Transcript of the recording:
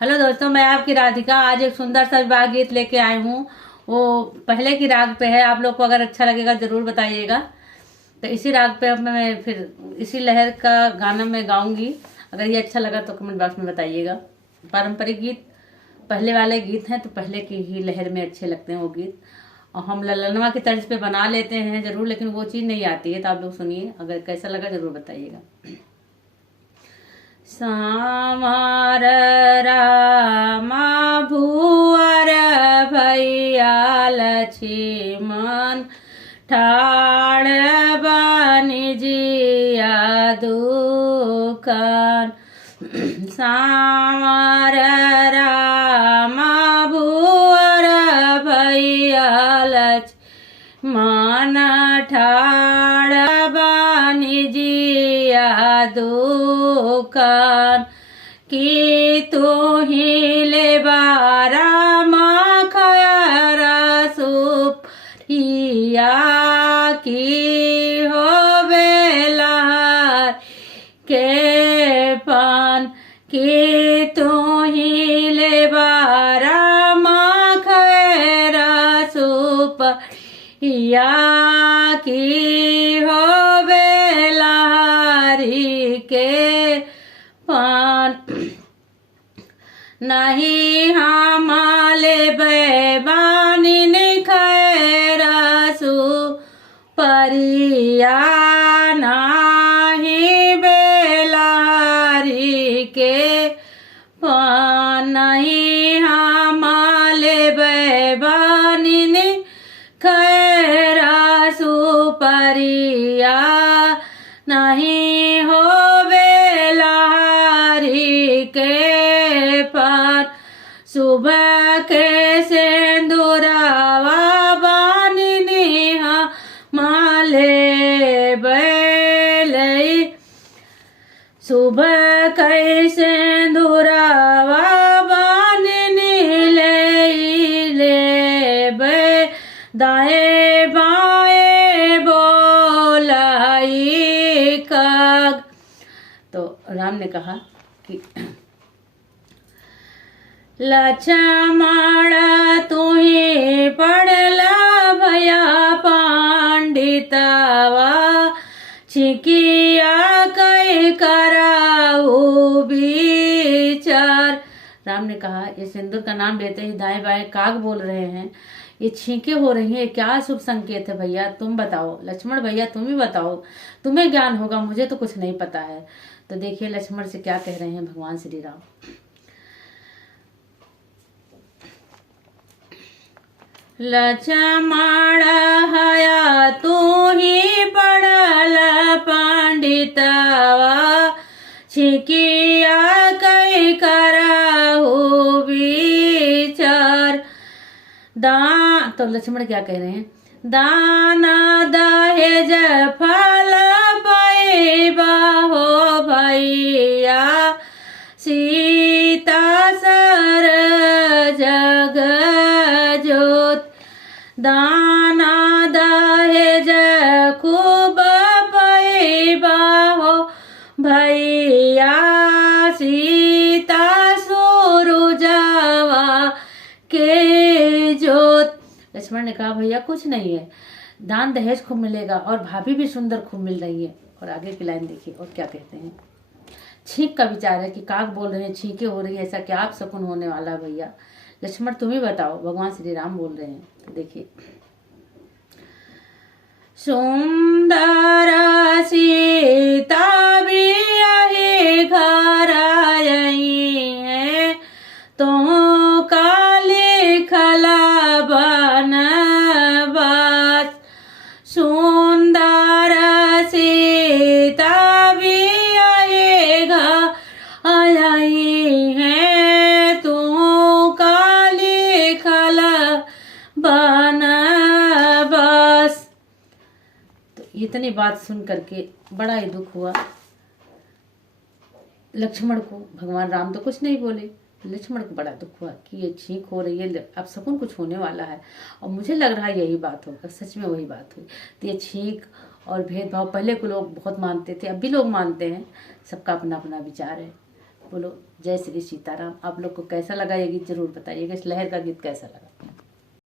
Hello दोस्तों, मैं आपकी राधिका आज एक सुंदर सा विवाह गीत लेके आई हूँ। वो पहले की राग पे है। आप लोग को अगर अच्छा लगेगा जरूर बताइएगा। तो इसी राग पे अब मैं फिर इसी लहर का गाना मैं गाऊंगी। अगर ये अच्छा लगा तो कमेंट बॉक्स में बताइएगा। पारंपरिक गीत पहले वाले गीत हैं तो पहले की ही लहर में अच्छे लगते हैं वो गीत। और हम ललनवा की तर्ज पे बना लेते हैं जरूर, लेकिन वो चीज़ नहीं आती है। तो आप लोग सुनिए, अगर कैसा लगा जरूर बताइएगा। सामार रामा भुवर भैया लक्ष्मण ठाड़ बनि जिया दुकान। सामार रामा भुवर भैया लक्ष्मण ठाड़ बनि जिया दुकान। की तू ही ले बारा खरा सुपिया की हो बेलार के पान। की तू ही ले बारा खरा सुपिया की हो बेलारी के पान। नहीं हमाले बेबानी ने खैरा सुपरिया नाही बेलारी के पान। नहीं हमाले बेबानी ने खैरा सुपरिया नहीं हो बेलारी के पार। सुबह के सिंदूरावा बानी नेहा माले बेलई। सुबह के सिंदूरावा बानी नीले ले बे दाएं बाएं बोलाई काग। तो राम ने कहा कि लक्ष्मण तुही पढ़ला भया पंडितवा छिकिया कई कराऊ विचार। राम ने कहा ये सिंदूर का नाम लेते ही दाएं बाएं काग बोल रहे हैं। ये छींके हो रही है, क्या शुभ संकेत है भैया? तुम बताओ लक्ष्मण भैया, तुम ही बताओ, तुम्हें ज्ञान होगा, मुझे तो कुछ नहीं पता है। तो देखिए लक्ष्मण से क्या कह रहे हैं भगवान श्री राम। लक्ष्मण हया तू ही पढ़ल पंडितवा छिकिया कई कराहू विचार। तो लक्ष्मण क्या कह रहे हैं? दाना दहेज फल पैबा हो भैया सीता सर जग जोत। दाना दहेज खूब पैबा हो भैया सीता सूरुजवा के जोत। लक्ष्मण ने कहा भैया कुछ नहीं है, दान दहेज खूब मिलेगा और भाभी भी सुंदर खूब मिल रही है। और आगे की लाइन देखिए और क्या कहते हैं। छींक का विचार है कि काग बोल रहे हैं, छींके हो रही है, ऐसा क्या आप शकुन होने वाला है भैया? लक्ष्मण तुम ही बताओ, भगवान श्री राम बोल रहे हैं। तो देखिए सुंदर सीता भी यही घर आई है तो काली खला बनवास। सुंदर सीता भी यही घर आई है तो काली खला बनवास। तो इतनी बात सुन करके बड़ा ही दुख हुआ लक्ष्मण को। भगवान राम तो कुछ नहीं बोले, लक्ष्मण को बड़ा दुख हुआ कि ये छींक हो रही है, अब शकुन कुछ होने वाला है। और मुझे लग रहा है यही बात होगा, सच में वही बात हुई। तो ये छींक और भेदभाव पहले को लोग बहुत मानते थे, अब भी लोग मानते हैं, सबका अपना अपना विचार है। बोलो जय श्री सीताराम। आप लोग को कैसा लगा ये गीत जरूर बताइएगा, इस लहर का गीत कैसा लगा।